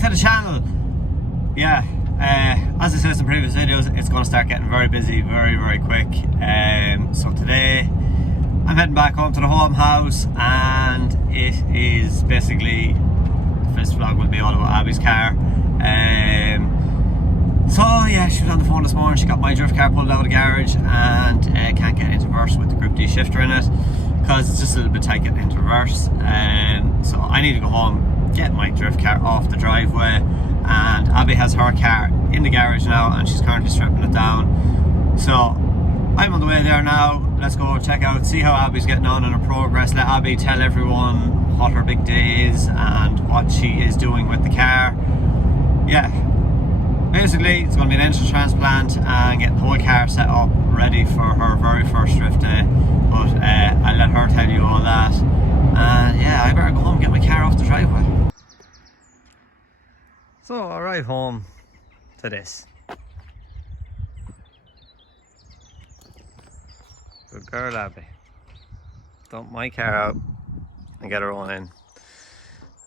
back to the channel. Yeah, as I said in previous videos, it's going to start getting very busy very quick. So today I'm heading back home to the home house, and it is basically, this vlog will be all about Abbie's car. So yeah, she was on the phone this morning. She got my drift car pulled out of the garage and can't get into reverse with the Group D shifter in it because it's just a little bit tight getting into reverse. So I need to go home, get my drift car off the driveway, and Abbie has her car in the garage now and she's currently stripping it down. So I'm on the way there now. Let's go check out, see how Abbie's getting on in her progress. Let Abbie tell everyone what her big day is and what she is doing with the car. Yeah, basically it's going to be an engine transplant and getting the whole car set up ready for her very first drift day. But I'll let her tell you all that. And yeah, I better go home and get my car off the driveway. So I ride home to this. Good girl, Abbie. Dump my car out and get her own in.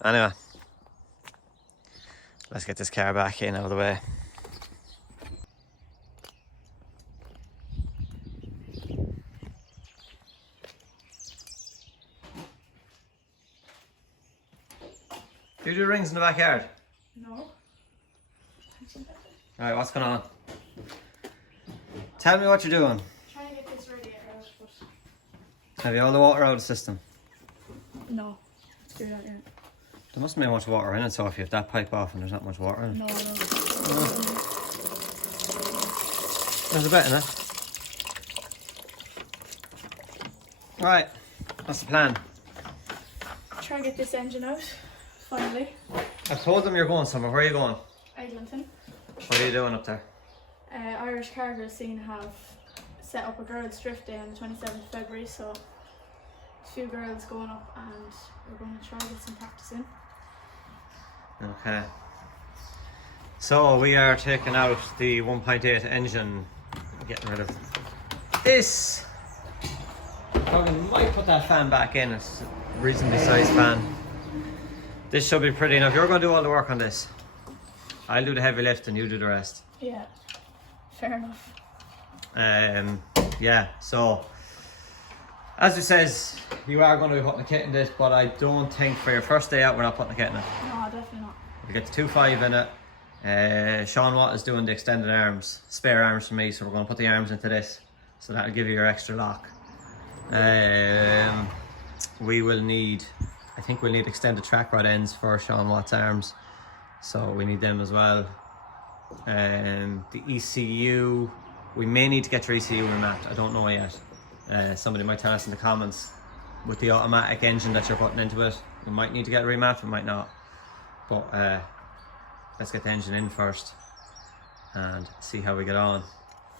Anyway, let's get this car back in out of the way. Do you do rings in the backyard? No. Alright, what's going on? Tell me what you're doing. Trying to get this radiator out, but... Have you all the water out of the system? No. Let's do that, yeah. There mustn't be much water in it, so if you have that pipe off and there's not much water in it. No. There's a bit in it. Right, what's the plan? Try and get this engine out, finally. I told them you're going somewhere. Where are you going? Eglinton. What are you doing up there? Irish Cargo Scene have set up a girls' drift day on the 27th of February, so a few girls going up and we're going to try and get some practice in. Okay. So we are taking out the 1.8 engine, getting rid of this. Probably might put that fan back in. It's a reasonably sized fan. This should be pretty enough. You're going to do all the work on this. I'll do the heavy lift and you do the rest. Yeah, fair enough. Yeah, so as it says, you are going to be putting a kit in this, but I don't think for your first day out we're not putting a kit in it. No, definitely not. We get the 2.5 in it. Sean Watt is doing the extended arms, spare arms for me, so we're going to put the arms into this, so that'll give you your extra lock. We will need, I think we'll need extended track rod ends for Sean Watt's arms, so we need them as well. The ECU, we may need to get your ECU remapped, I don't know yet. Somebody might tell us in the comments, with the automatic engine that you're putting into it, we might need to get it remapped, we might not. But let's get the engine in first and see how we get on.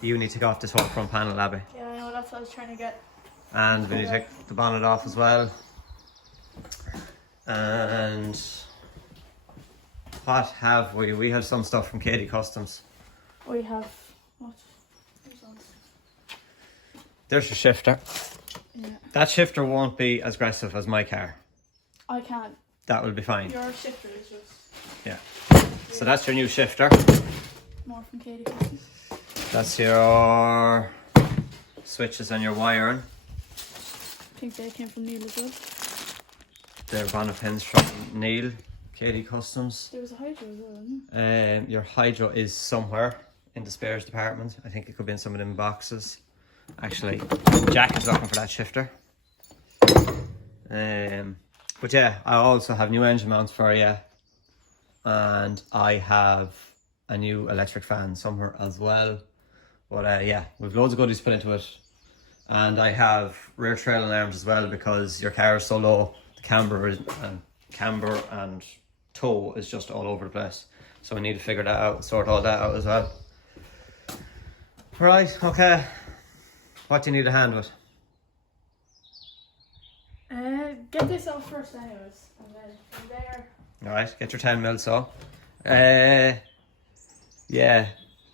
You need to take off this whole front panel, Abbie. Yeah, I know, that's what I was trying to get. And we need to take the bonnet off as well. And what have we? We have some stuff from KD Customs. We have, what? There's your shifter. Yeah. That shifter won't be as aggressive as my car. I can't. That will be fine. Your shifter is just... Yeah. So that's your new shifter. More from Katie Customs. That's your switches and your wiring. I think they came from Neil as well. They're bonnet pins from Neil, KD Customs. There was a hydro as well, wasn't Your hydro is somewhere in the spares department. I think it could be in some of them boxes. Actually, Jack is looking for that shifter. But yeah, I also have new engine mounts for you. And I have a new electric fan somewhere as well. But yeah, we've loads of goodies put into it. And I have rear trailing arms as well, because your car is so low, the camber and toe is just all over the place. So we need to figure that out, sort all that out as well. Right, okay. What do you need a hand with? Get this off first anyways, and then from there... Alright, get your 10mm saw. Yeah,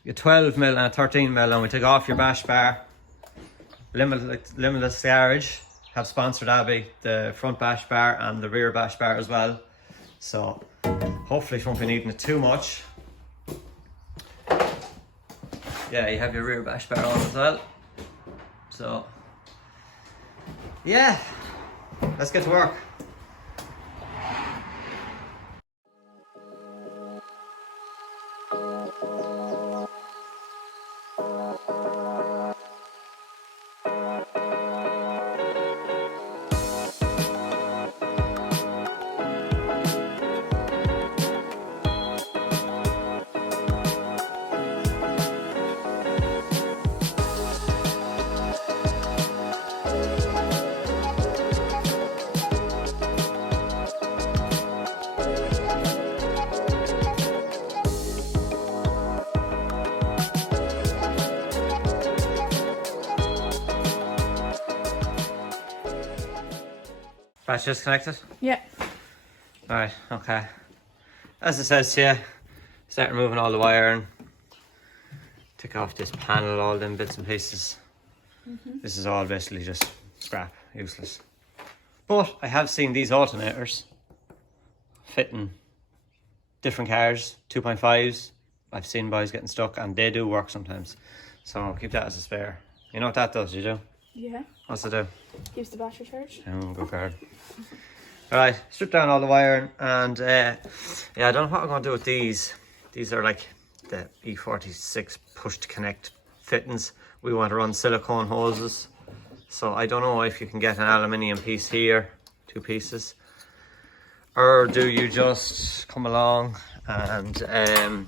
your 12mm and a 13mm, and we take off your bash bar. Limitless Garage have sponsored Abbie the front bash bar and the rear bash bar as well. So Hopefully you won't be needing it too much. Yeah, you have your rear bash bar on as well. So, yeah, let's get to work. Batch disconnected? Yeah. Alright, okay. As it says here, start removing all the wiring. Take off this panel, all them bits and pieces. This is all basically just scrap, useless. But I have seen these alternators fitting different cars, 2.5s. I've seen boys getting stuck and they do work sometimes. So I'll keep that as a spare. You know what that does, you do? Yeah. What's it do? Keeps the battery charged. Oh, good card. Alright, strip down all the wiring and yeah, I don't know what I'm going to do with these. These are like the E46 push to connect fittings. We want to run silicone hoses. So I don't know if you can get an aluminium piece here, 2 pieces. Or do you just come along and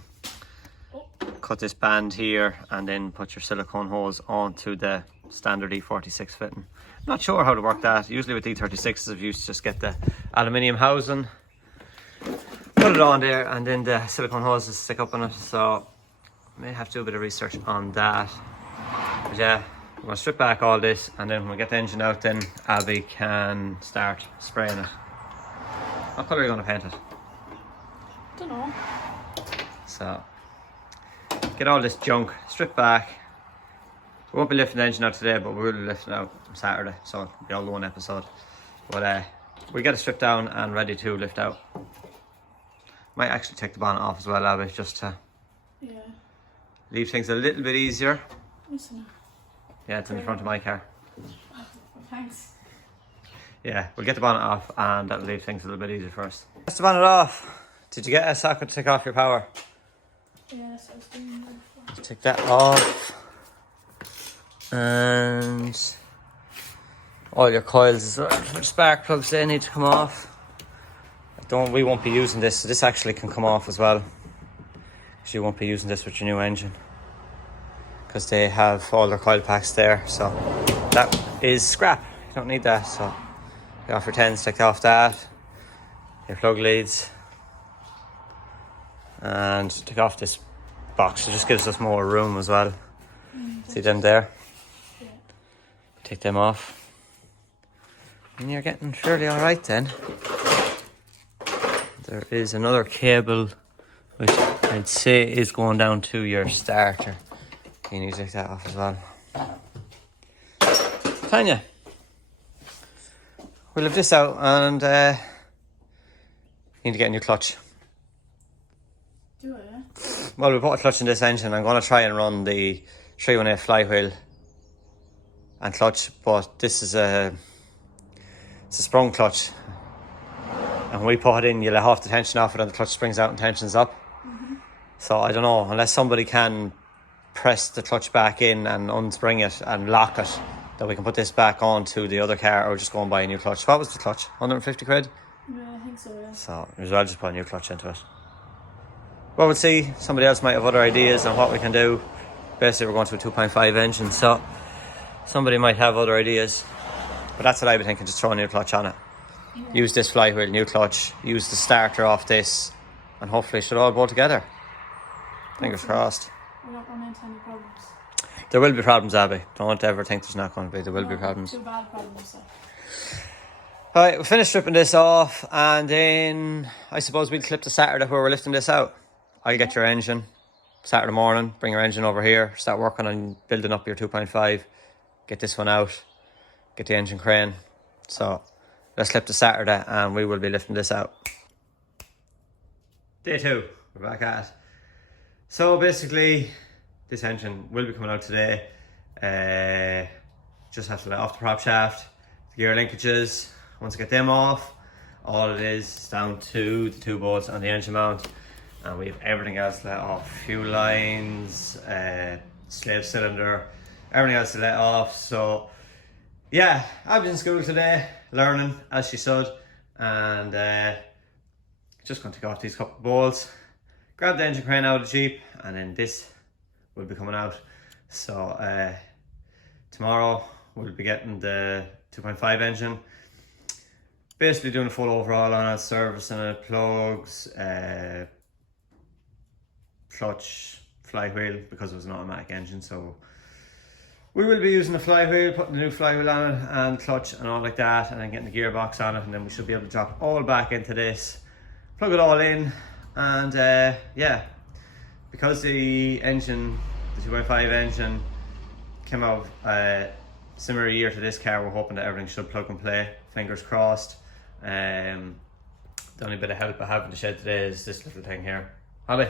cut this band here and then put your silicone hose onto the standard E46 fitting. Not sure how to work that. Usually with E36s I've used to just get the aluminium housing, put it on there and then the silicone hoses stick up on it. So I may have to do a bit of research on that. But yeah, we're going to strip back all this and then when we get the engine out then Abbie can start spraying it. What colour are you going to paint it? Don't know. So get all this junk stripped back. We won't be lifting the engine out today, but we will be lifting it out on Saturday, so it'll be all one episode. But we'll get it stripped down and ready to lift out. Might actually take the bonnet off as well, Abbie, just to leave things a little bit easier. Listen. Yeah, it's in the front of my car. Thanks. Yeah, we'll get the bonnet off and that'll leave things a little bit easier for us. That's the bonnet off. Did you get a socket to take off your power? Yeah, that's what I was doing before. Let's take that off. And all your coils as well. The spark plugs, they need to come off. We won't be using this, so this actually can come off as well. Because you won't be using this with your new engine. Because they have all their coil packs there, so that is scrap. You don't need that, so take off your 10s, take off that. Your plug leads. And take off this box, it just gives us more room as well. See them there? Take them off and you're getting fairly alright then. There is another cable which I'd say is going down to your starter. You need to take that off as well. Tanya, we'll have this out and need to get a new clutch. Do it, yeah? Well, we put a clutch in this engine. I'm going to try and run the 318 flywheel and clutch, but this is it's a sprung clutch, and when we put it in, you'll let half the tension off it and the clutch springs out and tensions up. So I don't know, unless somebody can press the clutch back in and unspring it and lock it, that we can put this back onto the other car, or just go and buy a new clutch. What was the clutch? 150 quid? Yeah, I think so, yeah. So as well just put a new clutch into it. Well, we'll see. Somebody else might have other ideas on what we can do. Basically we're going to a 2.5 engine, so somebody might have other ideas. But that's what I would think, just throw a new clutch on it. Yeah. Use this flywheel, new clutch, use the starter off this, and hopefully it should all go together. Fingers crossed. We don't run into any problems. There will be problems, Abbie. Don't ever think there's not going to be. There will be problems. Too bad problems, so. Alright, we'll finish stripping this off, and then I suppose we'll clip the Saturday where we're lifting this out. I'll get your engine Saturday morning, bring your engine over here, start working on building up your 2.5, get this one out, get the engine crane. So let's clip the Saturday and we will be lifting this out. Day 2, we're back at. So basically, this engine will be coming out today. Just have to let off the prop shaft, the gear linkages. Once I get them off, all it is down to the 2 bolts on the engine mount, and we have everything else let off. Fuel lines, slave cylinder, everything else to let off. So yeah, Abbie's in school today, learning as she should, and just going to take off these couple of bolts, grab the engine crane out of the Jeep, and then this will be coming out. So tomorrow we'll be getting the 2.5 engine, basically doing a full overhaul on it, servicing it, plugs, clutch, flywheel, because it was an automatic engine. So we will be using the flywheel, putting the new flywheel on it and clutch and all like that, and then getting the gearbox on it, and then we should be able to drop all back into this, plug it all in, and yeah, because the engine, the 2.5 engine came out similar year to this car, we're hoping that everything should plug and play, fingers crossed. The only bit of help I have in the shed today is this little thing here. Abbie,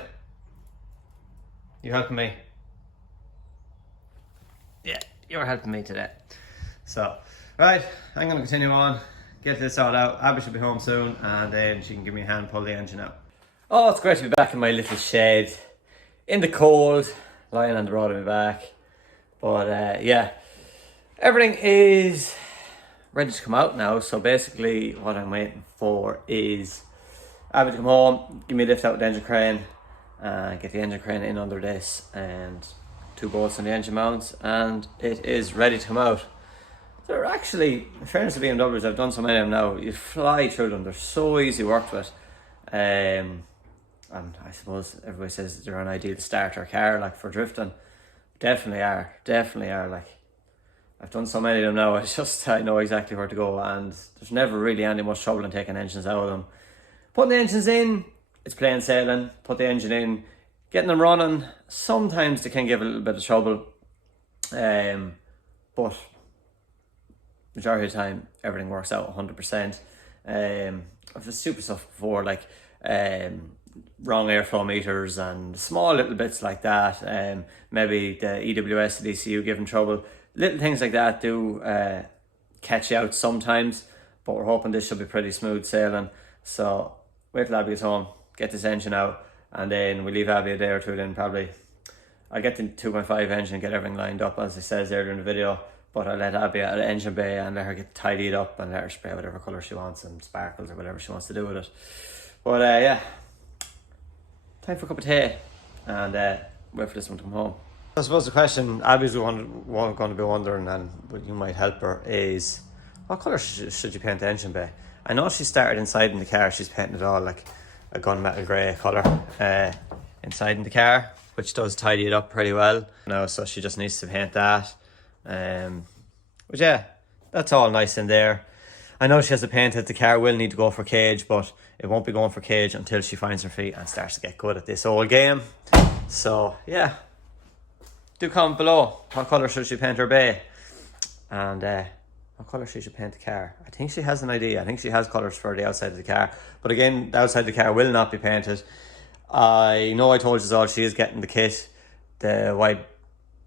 you helping me? Yeah, you're helping me today. So, right, I'm going to continue on, get this all out. Abbie should be home soon, and then she can give me a hand, pull the engine out. Oh, it's great to be back in my little shed, in the cold, lying on the road of my back. But yeah, everything is ready to come out now. So basically what I'm waiting for is Abbie to come home, give me a lift out with the engine crane, get the engine crane in under this, and 2 bolts on the engine mounts, and it is ready to come out. They're actually, in fairness to BMWs, I've done so many of them now, you fly through them, they're so easy worked with. And I suppose everybody says they're an ideal starter car, like for drifting. Definitely are, like, I've done so many of them now, I know exactly where to go, and there's never really any much trouble in taking engines out of them. Putting the engines in, it's plain sailing. Put the engine in, getting them running, sometimes they can give a little bit of trouble, but majority of the time everything works out 100%. I've just stupid stuff before, like wrong airflow meters and small little bits like that, maybe the EWS, the ECU giving trouble. Little things like that do catch you out sometimes, but we're hoping this should be pretty smooth sailing. So wait till Abbie gets home, get this engine out, and then we leave Abbie a day or two, then probably I'll get the 2.5 engine, get everything lined up as it says earlier in the video, but I'll let Abbie out of the engine bay and let her get tidied up and let her spray whatever colour she wants and sparkles or whatever she wants to do with it. But yeah, time for a cup of tea, and wait for this one to come home. I suppose the question Abbie's going to be wondering, and you might help her, is what colour should you paint the engine bay? I know she started inside in the car, she's painting it all like a gunmetal grey colour inside in the car, which does tidy it up pretty well now, so she just needs to paint that. But yeah, that's all nice in there. I know she has to paint it, the car will need to go for cage, but it won't be going for cage until she finds her feet and starts to get good at this old game. So yeah, do comment below, what colour should she paint her bay, and what colour she should paint the car. I think she has an idea. I think she has colours for the outside of the car, but again, the outside of the car will not be painted. I know I told you all she is getting the kit, the wide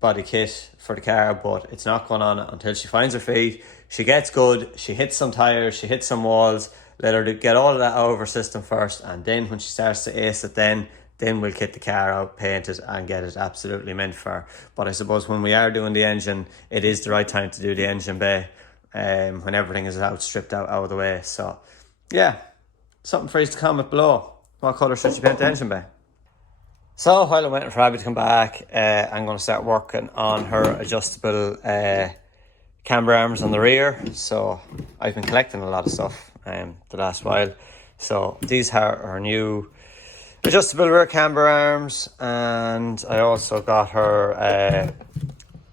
body kit for the car, but it's not going on until she finds her feet, she gets good, she hits some tyres, she hits some walls. Let her get all of that out of her system first, and then when she starts to ace it, then we'll kit the car out, paint it, and get it absolutely meant for her. But I suppose when we are doing the engine, it is the right time to do the engine bay, when everything is out, stripped out of the way. So yeah, something for you to comment below. What colour should you paint the engine bay? So while I'm waiting for Abbie to come back, I'm going to start working on her adjustable camber arms on the rear. So I've been collecting a lot of stuff the last while. So these are her new adjustable rear camber arms, and I also got her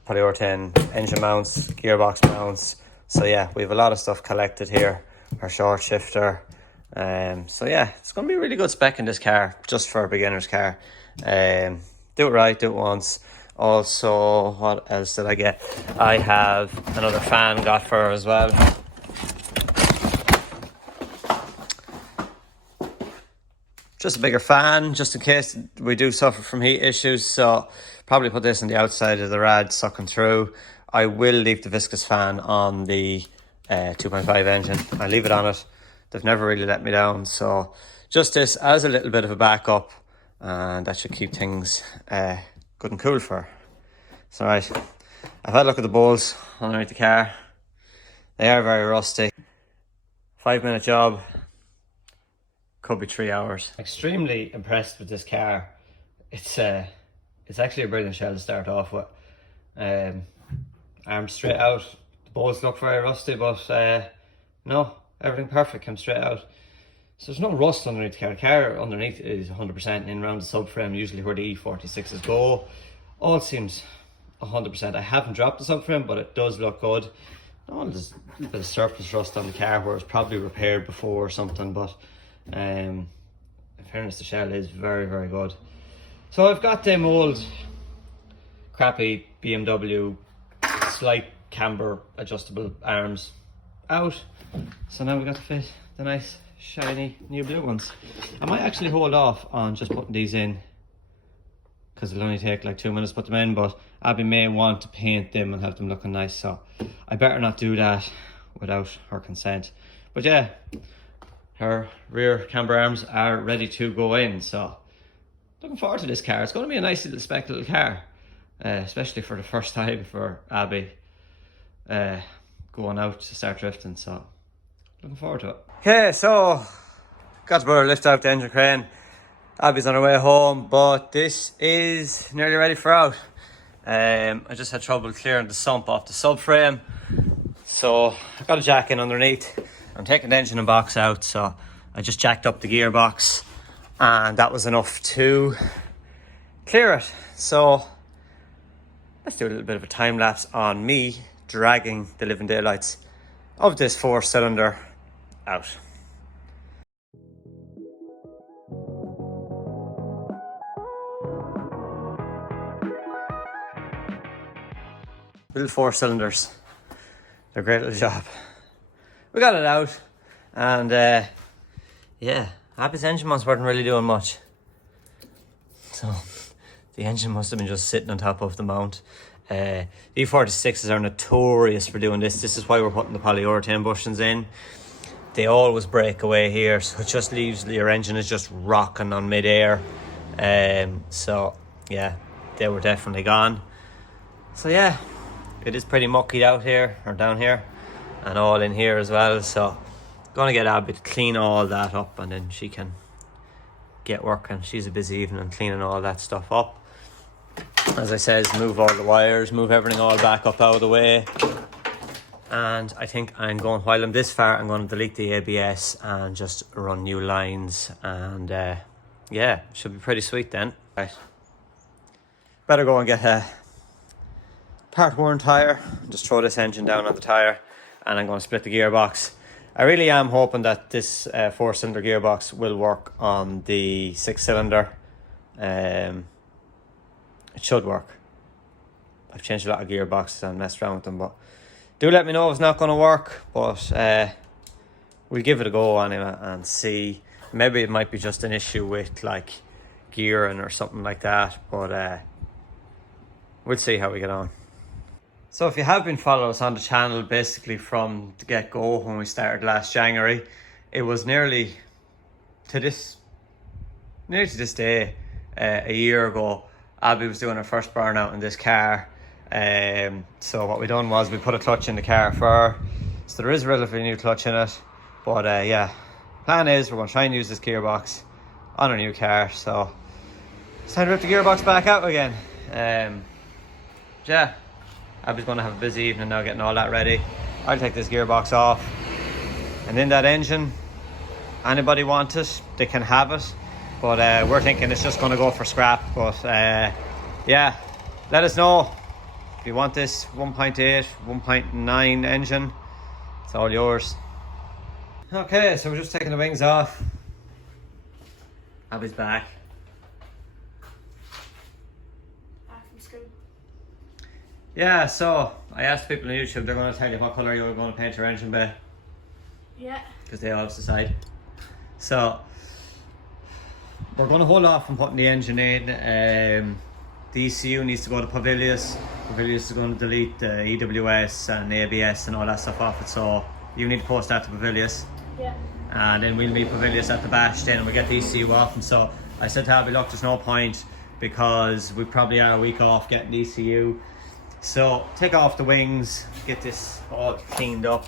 polyurethane engine mounts, gearbox mounts. So yeah, we have a lot of stuff collected here. Her short shifter. So yeah, it's going to be a really good spec in this car, just for a beginner's car. Do it right, do it once. Also, what else did I get? I have another fan got for her as well. just a bigger fan, just in case we do suffer from heat issues. So probably put this on the outside of the rad, sucking through. I will leave the viscous fan on the 2.5 engine. I leave it on it. They've never really let me down. So just this as a little bit of a backup, and that should keep things good and cool for her. So right, I've had a look at the bolts underneath the car. They are very rusty. 5-minute job. Could be 3 hours. Extremely impressed with this car. It's actually a brilliant shell to start off with. Arms straight out. The bolts look very rusty, but no, everything perfect, came straight out. So there's no rust underneath the car. The car underneath is 100% in around the subframe, usually where the E46s go. All seems 100%. I haven't dropped the subframe, but it does look good. Oh, there's a bit of surface rust on the car where it's probably repaired before or something, but in fairness, the shell is very, very good. So I've got them old crappy BMW slight camber adjustable arms out. So now we've got to fit the nice shiny new blue ones. I might actually hold off on just putting these in because it'll only take like 2 minutes to put them in, but Abbie may want to paint them and have them looking nice, so I better not do that without her consent. But yeah, her rear camber arms are ready to go in, so looking forward to this car. It's going to be a nice little spec little car, especially for the first time for Abbie going out to start drifting, so looking forward to it. Okay, so got to lift out the engine crane. Abbie's on her way home, but this is nearly ready for out. I just had trouble clearing the sump off the subframe, so I got a jack in underneath. I'm taking the engine and box out, so I just jacked up the gearbox, and that was enough to clear it. So let's do a little bit of a time lapse on me dragging the living daylights of this 4-cylinder out. Little 4-cylinders, they're a great little job. We got it out, and yeah, Abbie's engine must weren't really doing much, so the engine must have been just sitting on top of the mount. The E46s are notorious for doing this. This is why we're putting the polyurethane bushings in. They always break away here, so it just leaves your engine is just rocking on mid-air. So yeah, they were definitely gone. So yeah, it is pretty mucky out here, or down here, and all in here as well. So gonna get Abbie to clean all that up, and then she can get working. She's a busy evening cleaning all that stuff up. As I said, move all the wires, move everything all back up out of the way. And I think I'm going, while I'm this far, I'm going to delete the ABS and just run new lines, and yeah, should be pretty sweet then. Right, better go and get a part worn tyre, just throw this engine down on the tyre, and I'm going to split the gearbox. I really am hoping that this 4-cylinder gearbox will work on the 6-cylinder. It should work. I've changed a lot of gearboxes and messed around with them, but do let me know if it's not going to work. But we'll give it a go anyway and see. Maybe it might be just an issue with like gearing or something like that, but we'll see how we get on. So if you have been following us on the channel basically from the get-go when we started last January, it was nearly to this day a year ago, Abbie was doing her first burnout in this car. So what we done was we put a clutch in the car for her. So there is a relatively new clutch in it, but yeah, plan is we're going to try and use this gearbox on our new car. So it's time to rip the gearbox back out again. Yeah, Abbie's going to have a busy evening now getting all that ready. I'll take this gearbox off, and in that engine, anybody want it, they can have it, but we're thinking it's just going to go for scrap. But yeah, let us know if you want this 1.8 1.9 engine. It's all yours. Okay, so we're just taking the wings off. Abbie's back. Yeah, so I asked people on YouTube, they're going to tell you what colour you're going to paint your engine bay. Yeah. Because they always decide. So we're going to hold off on putting the engine in. The ECU needs to go to Pavilius. Pavilius is going to delete the EWS and ABS and all that stuff off it, so you need to post that to Pavilius. Yeah. And then we'll meet Pavilius at the bash then, and we'll get the ECU off. And so I said to Abbie, look, there's no point because we probably are a week off getting the ECU. So take off the wings, get this all cleaned up,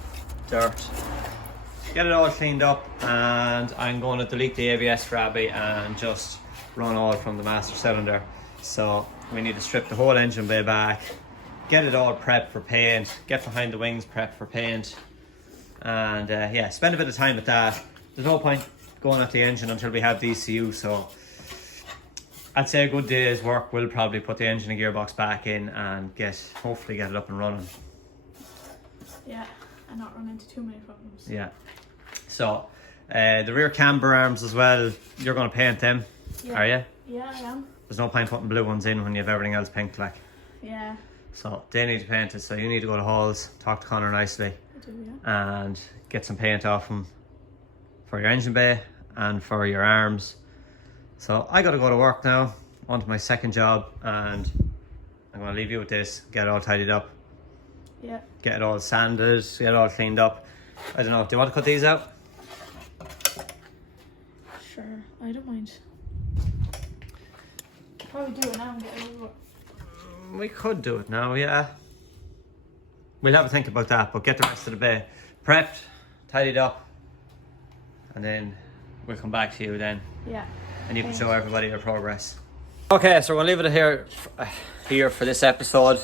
dirt. Get it all cleaned up, and I'm going to delete the ABS for Abbie and just run all from the master cylinder. So we need to strip the whole engine bay back, get it all prepped for paint, get behind the wings prepped for paint, and yeah, spend a bit of time with that. There's no point going at the engine until we have the ECU, so I'd say a good day's work will probably put the engine and gearbox back in and hopefully get it up and running. Yeah, and not run into too many problems. Yeah. So the rear camber arms as well, you're going to paint them, are you? Yeah, I am. There's no point putting blue ones in when you have everything else pink, like. Yeah. So they need to paint it, so you need to go to Halls, talk to Connor nicely, I do, yeah. and get some paint off them for your engine bay and for your arms. So I got to go to work now, on to my second job, and I'm going to leave you with this, get it all tidied up. Yeah. Get it all sanded, get it all cleaned up. I don't know, do you want to cut these out? Sure, I don't mind. Probably do it now and get it over. We could do it now, yeah. We'll have a think about that, but get the rest of the bay prepped, tidied up, and then we'll come back to you then. Yeah. And you can show everybody your progress. Okay, so we're going to leave it here for this episode.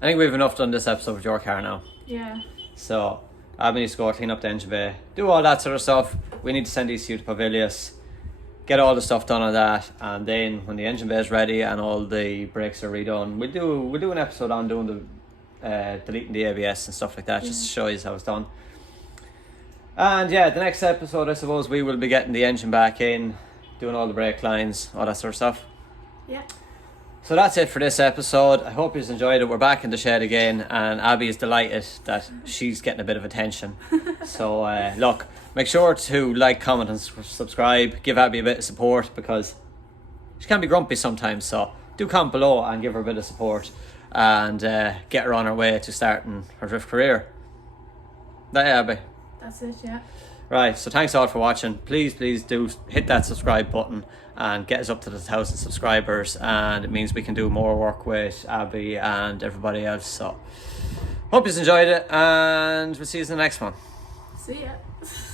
I think we've enough done this episode with your car now. Yeah. So Abbie needs to go clean up the engine bay, do all that sort of stuff. We need to send ECU to Pavilius, get all the stuff done on that, and then when the engine bay is ready and all the brakes are redone, we'll do an episode on doing the deleting the ABS and stuff like that, just to show you how it's done. And yeah, the next episode I suppose we will be getting the engine back in, doing all the brake lines, all that sort of stuff. Yeah. So that's it for this episode. I hope you've enjoyed it. We're back in the shed again, and Abbie is delighted that she's getting a bit of attention. So look, make sure to like, comment and subscribe. Give Abbie a bit of support because she can be grumpy sometimes, so do comment below and give her a bit of support and get her on her way to starting her drift career. That, Abbie? That's it, yeah. Right, so thanks all for watching. Please do hit that subscribe button and get us up to the 1,000 subscribers, and it means we can do more work with Abbie and everybody else. So hope you enjoyed it, and we'll see you in the next one. See ya.